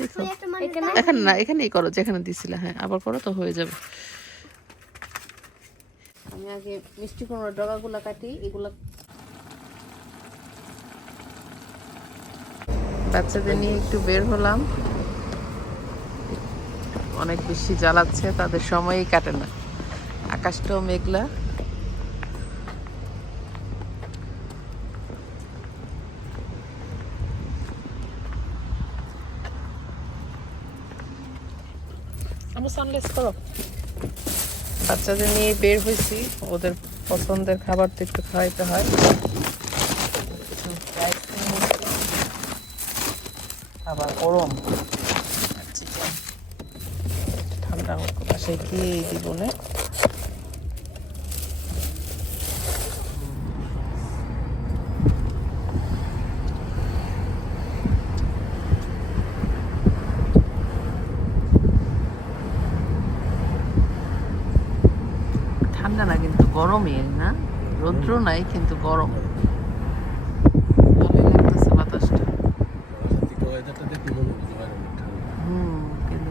দেখো এখানে এখানে না এখানেই করো যেখানে দিছিলে হ্যাঁ আবার করো তো হয়ে যাবে। আমি আগে মিষ্টি কুমড়োর ডগাগুলো কাটি এগুলা বাচ্চাদের নিয়ে একটু বের হলাম। অনেক বেশি জ্বালাচ্ছে তাদের সময়ই কাটে না। আকাশটাও মেঘলা। আমি সানলেস করো বাচ্চাদের নিয়ে বের হয়েছি। ওদের পছন্দের খাবার তো একটু খাওয়াইতে হয়। আবার গরম। ঠান্ডা হোক কি গিয়ে দিব না ঠান্ডা না কিন্তু গরমই না? রৌদ্র নাই কিন্তু গরম। ভালোই লাগতেছে বাতাসটা। হুম কিন্তু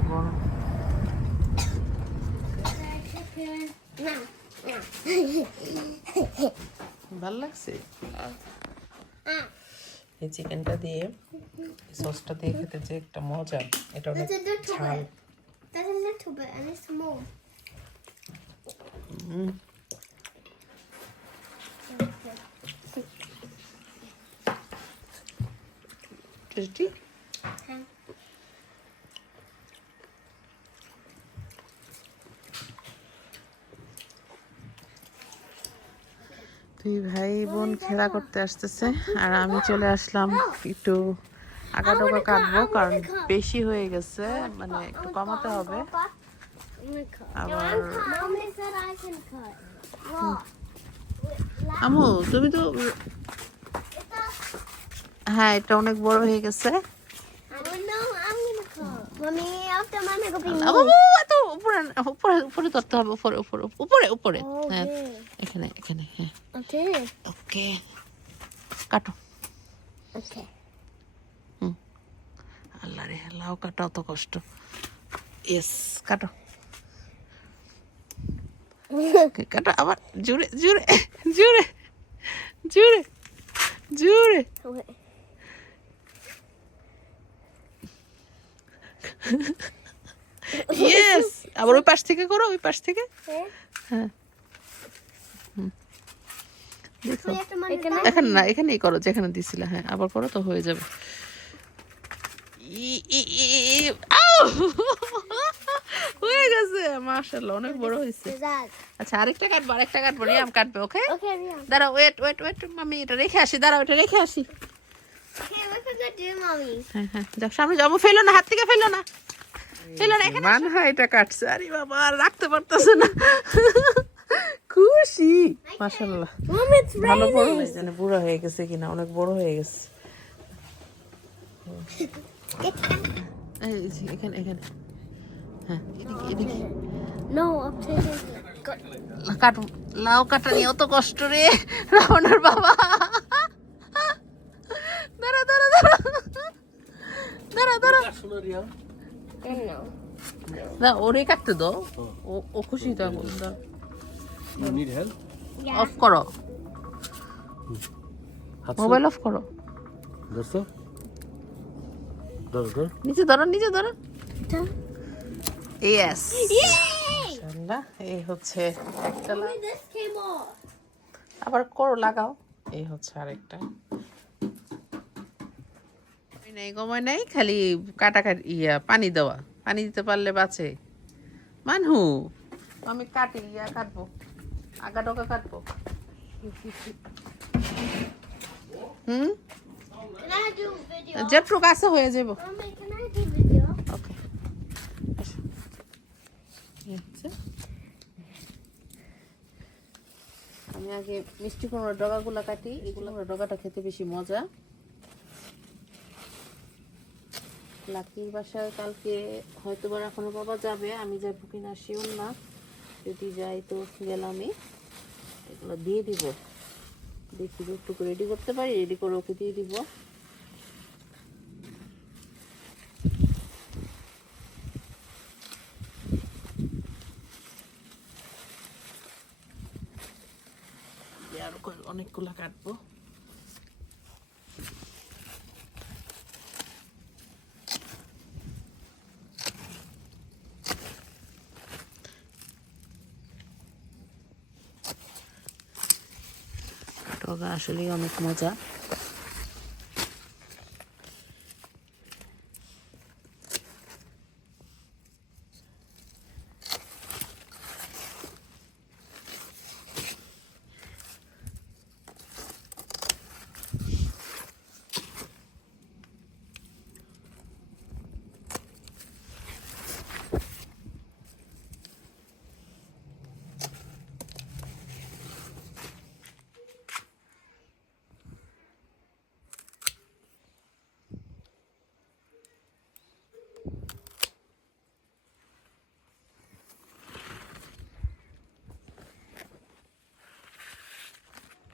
ভালো লাগছে? এই চিকেনটা দিয়ে সসটা দিয়ে খেতে যে একটা মজা এটা অনেক That's a little ঝাল। টেস্টি হ্যাঁ। দুই ভাই বোন খেলা করতে আসতেছে আর আমি চলে আসলাম একটু আগা ডোকা কাটবো কারণ বেশি হয়ে গেছে মানে একটু কমাতে হবে আমু তুমি তো হ্যাঁ এটা অনেক বড় হয়ে গেছে। I don't know. I'm gonna cut. Mommy, after mommy go be Abu, me. এত উপরে উপরে উপরে ধরতে হবে উপরে উপরে উপরে উপরে। হ্যাঁ এখানে এখানে হ্যাঁ। ওকে কাটো। Okay. আল্লাহ রে লাউ কাটা অত কষ্ট। ইয়েস কাটো। কাটো আবার জুড়ে জুড়ে জুড়ে জুড়ে জুড়ে ইয়েস আবার ওই পাশ থেকে করো ওই পাশ থেকে হ্যাঁ দেখো এখানে এখানে না এখানেই করো যেখানে দিছিলে হ্যাঁ আবার করো তো হয়ে যাবে ই- ই- ই- আউ! হয়ে গেছে মাশাআল্লাহ অনেক বড় হয়েছে। আচ্ছা আরেকটা কাটবো আরেকটা কাটবো রিয়াম কাটবে ওকে? দাঁড়াও ওয়েট ওয়েট ওয়েট মামি এটা রেখে আসি দাঁড়াও এটা রেখে আসি? হ্যাঁ হ্যাঁ যাও সামনে যাব ফেলো না হাত থেকে ফেলো না। ফেলো না এখানে মান হয় এটা কাটছে আরে বাবা আর রাখতে পারতেছে না। খুশি। মাশাআল্লাহ। ভালো বড় raining. হয়ে জানে বুড়া হয়ে গেছে কিনা অনেক বড় হয়ে গেছে। এই এখানে এখানে। হ্যাঁ এদিকে কাটু লাউ কাটা নিয়ে অত কষ্ট রে। রাবণের বাবা। দাঁড়া দাঁড়া দাঁড়া। দাঁড়া. না ওরে কাটতে দাও। ও। খুশি তো এখন. অফ করো। মোবাইল অফ করো। নিচে ধরো নিচে ধরো. Yes Yay! এই হচ্ছে একটা. আবার করো লাগাও। এই হচ্ছে আরেকটা। নেই গময় নেই খালি কাটাকাটি ইয়া পানি দেওয়া। পানি দিতে পারলে বাঁচে। মানহু আমি কাটি ইয়া কাটবো। আগা ডকা কাটবো। হুম? যেটুক আছে হয়ে যাব আমি আগে মিষ্টি কুমড়োর ডগাগুলো কাটি এগুলো ডগাটা খেতে বেশি মজা। লাকির বাসায় কালকে হয়তো বা এখনও বাবা যাবে, আমি যাব কিনা শিওর না। যদি যাই তো গেলামই। এগুলো দিয়ে দিব। দেখি একটু রেডি করতে পারি রেডি করে ওকে দিয়ে দিব। টগা আসলেই অনেক মজা।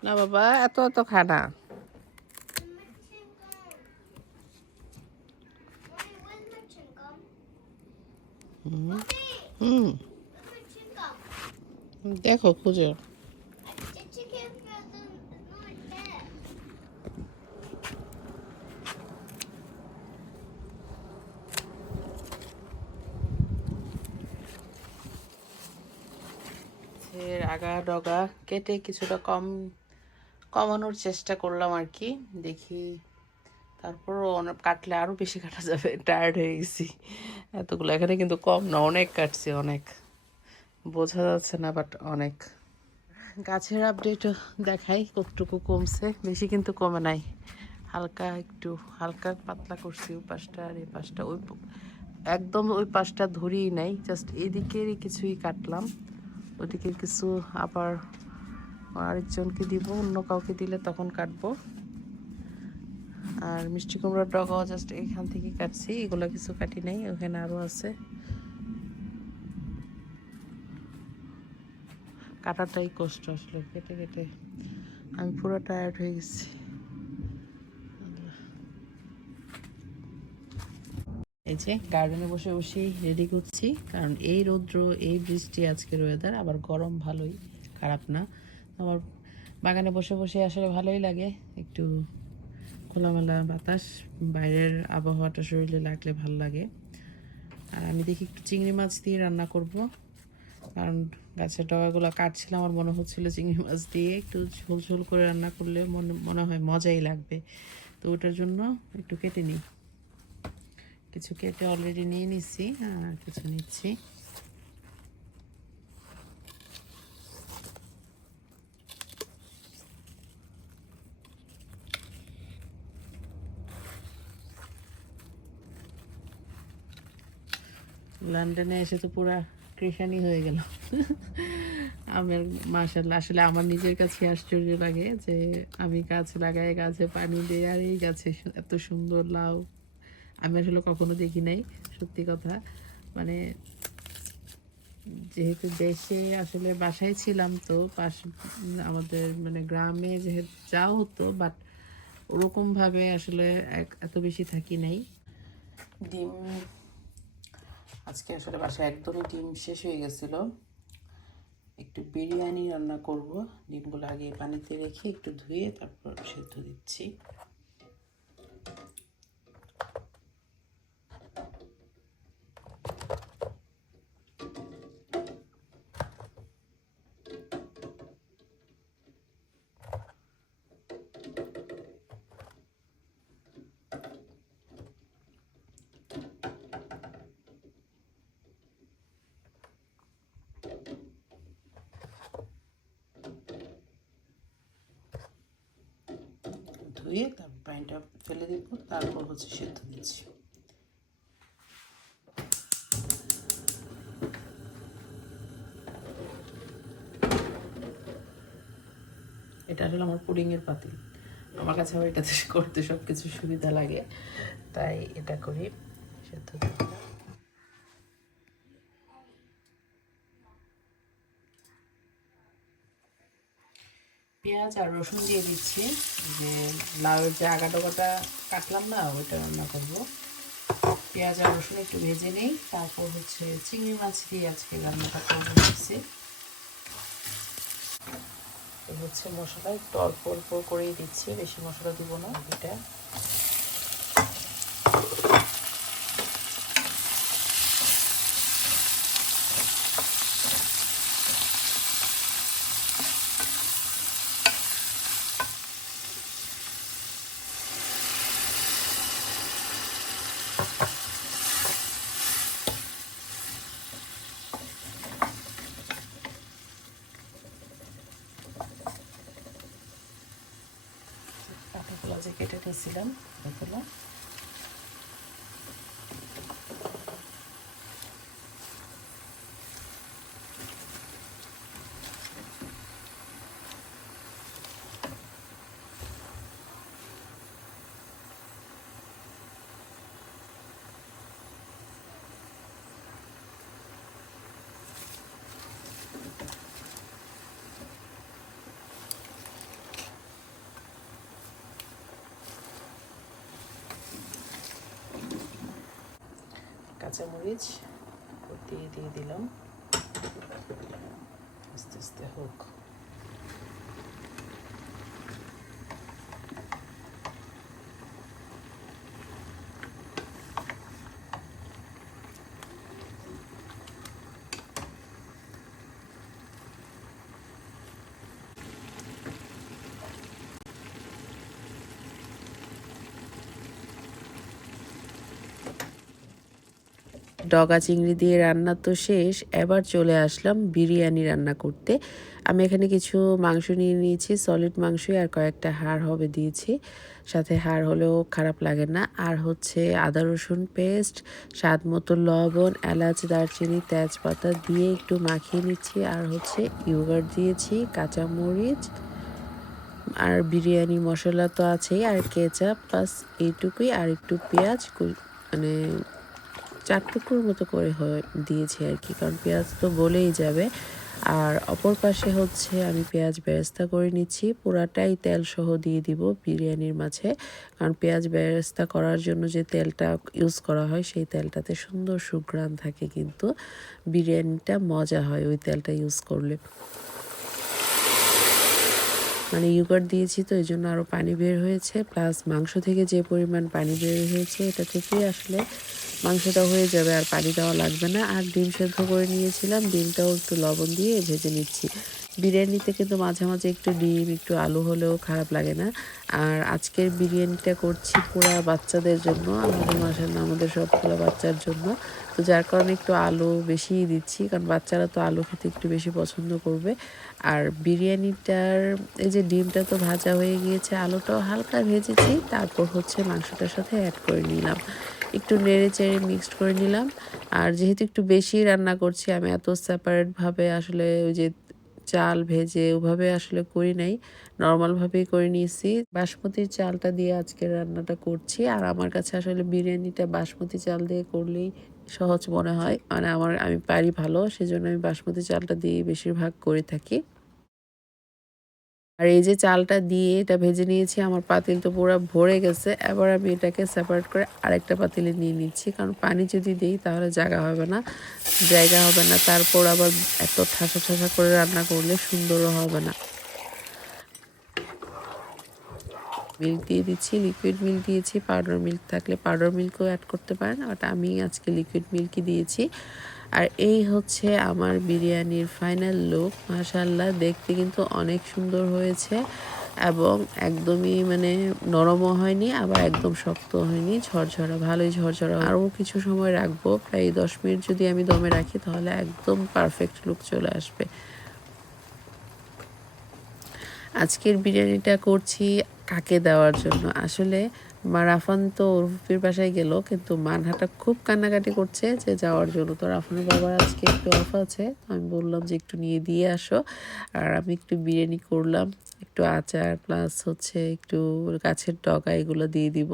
না বাবা এত এত খানা। হুম। দেখো খুঁজো। আগা ডগা কেটে কিছুটা কম কমানোর চেষ্টা করলাম আর কি। দেখি তারপরও অনেক কাটলে আরও বেশি কাটা যাবে। টায়ার্ড হয়ে গেছি। এতগুলো এখানে কিন্তু কম না, অনেক কাটছি, অনেক। বোঝা যাচ্ছে না বাট অনেক। গাছের আপডেট দেখাই কতটুকু কমছে। বেশি কিন্তু কমে নাই। হালকা একটু, হালকা পাতলা করছি ওই পাশটা আর এই পাশটা। ওই একদম ওই পাশটা ধরিই নাই। জাস্ট এদিকেরই কিছুই কাটলাম। ওদিকে কিছু আবার আরেকজনকে দিব, অন্য কাউকে দিলে তখন কাটবো। আর মিষ্টি কুমড়োর ডগাও জাস্ট এখান থেকে কাটছি, এগুলো কিছু কাটি নাই, ওখানে আরও আছে। কাটাটাই কষ্ট আসলে, কেটে কেটে। আমি পুরো টায়ার্ড হয়ে গেছি। এই যে গার্ডেনে বসে বসেই রেডি করছি, কারণ এই রৌদ্র, এই বৃষ্টি, আজকের ওয়েদার আবার গরম ভালোই, খারাপ না। আমার বাগানে বসে বসে আসলে ভালোই লাগে। একটু খোলামেলা বাতাস, বাইরের আবহাওয়াটা শরীরে লাগলে ভালো লাগে। আর আমি দেখি একটু চিংড়ি মাছ দিয়ে রান্না করব। কারণ গাছের ডগাগুলো কাটছিলাম আমার মনে হচ্ছিল চিংড়ি মাছ দিয়ে একটু ঝোল ঝোল করে রান্না করলে মনে মনে হয় মজাই লাগবে। তো ওটার জন্য একটু কেটে নিই। কিছু কেটে অলরেডি নিয়ে নিচ্ছি আর কিছু নিচ্ছি। লন্ডনে এসে তো পুরা কৃষানি হয়ে গেল। আমার মাসাল্লাহ আসলে আমার নিজের কাছে আশ্চর্য লাগে যে আমি গাছ লাগাই, গাছে পানি দিই আর এই গাছে এত সুন্দর লাউ। আমি আসলে কখনো দেখি নাই, সত্যি কথা। মানে যেহেতু দেশে আসলে বাসায় ছিলাম তো, পাশ আমাদের মানে গ্রামে যেহেতু যা হতো বাট ওরকম ভাবে আসলে এত বেশি থাকি নাই। ডিম আজকে আসলে বাসায় একদমই ডিম শেষ হয়ে গেছিল। একটু বিরিয়ানি রান্না করব। ডিমগুলো আগে পানিতে রেখে একটু ধুয়ে তারপর সেদ্ধ দিচ্ছি। ধুয়ে তারপর পানিটা ফেলে দেব, তারপর হচ্ছে সেদ্ধ দিচ্ছি। এটা আসলে আমার পুডিংয়ের পাতিল আমার কাছে আবার এটাতে করতে সব কিছু সুবিধা লাগে, তাই এটা করি, সেদ্ধ পেঁয়াজ আর রসুন দিয়ে দিচ্ছি। যে লাউয়ের যে আগা ডগাটা কাটলাম না, ওইটা রান্না করব। পেঁয়াজ আর রসুন একটু ভেজে নেই, তারপর হচ্ছে চিংড়ি মাছ দিয়ে আজকে রান্নাটা করে হচ্ছে হচ্ছে মশলা, একটু অল্প অল্প করেই দিচ্ছি, বেশি মশলা দিব না, এটা। কাঁটাগুলো যে এগুলো কাঁচামরিচ দিয়ে দিয়ে দিলাম। আস্তে আস্তে হোক। ডগা চিংড়ি দিয়ে রান্না তো শেষ, এবার চলে আসলাম বিরিয়ানি রান্না করতে। আমি এখানে কিছু মাংস নিয়ে নিয়েছি সলিড মাংস আর কয়েকটা হাড় হবে দিয়েছি। সাথে হাড় হলেও খারাপ লাগে না। আর হচ্ছে আদা রসুন পেস্ট, স্বাদ মতো লবণ, এলাচ, দারচিনি, তেজপাতা দিয়ে একটু মাখিয়ে নিচ্ছি। আর হচ্ছে ইউগার্ট দিয়েছি, কাঁচামরিচ আর বিরিয়ানি মশলা তো আছেই। আর কেচাপ বাস এইটুকুই আর একটু পেঁয়াজ মানে চার টুকরোর মতো করে দিয়েছি আর কি। কারণ পেঁয়াজ তো গলেই যাবে। আর অপর পাশে হচ্ছে আমি পেঁয়াজ বেরেস্তা করে নিচ্ছি। পুরাটাই তেল সহ দিয়ে দিব বিরিয়ানির মাঝে। কারণ পেঁয়াজ বেরেস্তা করার জন্য যে তেলটা ইউজ করা হয়, সেই তেলটাতে সুন্দর সুঘ্রাণ থাকে কিন্তু। বিরিয়ানিটা মজা হয় ওই তেলটা ইউজ করলে। মানে ইউগার দিয়েছি তো, এই জন্য আরও পানি বের হয়েছে। প্লাস মাংস থেকে যে পরিমাণ পানি বের হয়েছে, এটা থেকেই আসলে মাংসটা হয়ে যাবে আর পানি দেওয়া লাগবে না। আর ডিম সেদ্ধ করে নিয়েছিলাম। ডিমটাও একটু লবণ দিয়ে ভেজে নিচ্ছি। বিরিয়ানিতে কিন্তু মাঝে মাঝে একটু ডিম, একটু আলু হলেও খারাপ লাগে না। আর আজকের বিরিয়ানিটা করছি পুরা বাচ্চাদের জন্য, আমাদের মাসাল্লাহ আমাদের সবগুলো বাচ্চার জন্য। তো যার কারণে একটু আলু বেশিই দিচ্ছি, কারণ বাচ্চারা তো আলু খেতে একটু বেশি পছন্দ করবে। আর বিরিয়ানিটার, এই যে ডিমটা তো ভাজা হয়ে গিয়েছে, আলুটাও হালকা ভেজেছি, তারপর হচ্ছে মাংসটার সাথে অ্যাড করে নিলাম। একটু নেড়ে চেড়ে মিক্সড করে নিলাম। আর যেহেতু একটু বেশি রান্না করছি, আমি এত সেপারেটভাবে আসলে ওই যে চাল ভেজে ওভাবে আসলে করি নাই নর্মালভাবেই করে নিয়েছি। বাসমতির চালটা দিয়ে আজকে রান্নাটা করছি, আর আমার কাছে আসলে বিরিয়ানিটা বাসমতি চাল দিয়ে করলেই সহজ মনে হয়। মানে আমার, আমি পারি ভালো, সেজন্য আমি বাসমতি চালটা দিয়ে বেশিরভাগ করে থাকি। আর এই যে চালটা দিয়ে এটা ভেজে নিয়েছি, আমার পাতিল তো পুরো ভরে গেছে। এবার আমি এটাকে সেপারেট করে আরেকটা পাতিলে নিয়ে নিচ্ছি। কারণ পানি যদি দিই তাহলে জায়গা হবে না, জায়গা হবে না। তারপর আবার এত ঠাসা ঠাসা করে রান্না করলে সুন্দরও হবে না। মিল্ক দিয়ে দিচ্ছি লিকুইড মিল্ক দিয়েছি। পাউডার মিল্ক থাকলে পাউডার মিল্কও অ্যাড করতে পারেন বাট আমি আজকে লিকুইড মিল্কই দিয়েছি। আর এই হচ্ছে আমার বিরিয়ানির ফাইনাল লুক মাশাল্লাহ দেখতে কিন্তু অনেক সুন্দর হয়েছে এবং একদমই মানে নরমও হয়নি, আবার একদম শক্ত হয়নি, ঝরঝরা, ভালোই ঝরঝরা আরও কিছু সময় রাখব, প্রায় দশ মিনিট যদি আমি দমে রাখি, তাহলে একদম পারফেক্ট লুক চলে আসবে। আজকের বিরিয়ানিটা করছি কাকে দেওয়ার জন্য? আসলে মা রাফান তো উর্ফির বাসায় গেল, কিন্তু মানহাটা খুব কান্নাকাটি করছে যে যাওয়ার জন্য। তো রাফানের বাবার আজকে একটু অফ আছে, আমি বললাম যে একটু নিয়ে দিয়ে আসো। আর আমি একটু বিরিয়ানি করলাম, একটু আচার প্লাস হচ্ছে একটু গাছের ডগা এগুলো দিয়ে দিব।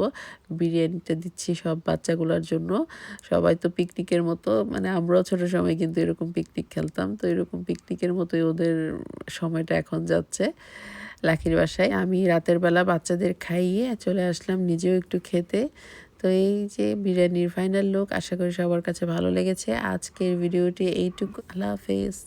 বিরিয়ানিটা দিচ্ছি সব বাচ্চাগুলোর জন্য। সবাই তো পিকনিকের মতো মানে আমরাও ছোটো সময় কিন্তু এরকম পিকনিক খেলতাম, তো এরকম পিকনিকের মতোই ওদের সময়টা এখন যাচ্ছে। লাকির বাসায়। আমি রাতের বেলা বাচ্চাদের খাইয়ে চলে আসলাম নিজেও একটু খেতে। তো এই যে বিরিয়ানির ফাইনাল লোক আশা করি সবার কাছে ভালো লেগেছে। আজকের ভিডিওটি এইটুকু। আল্লাহ হাফেজ।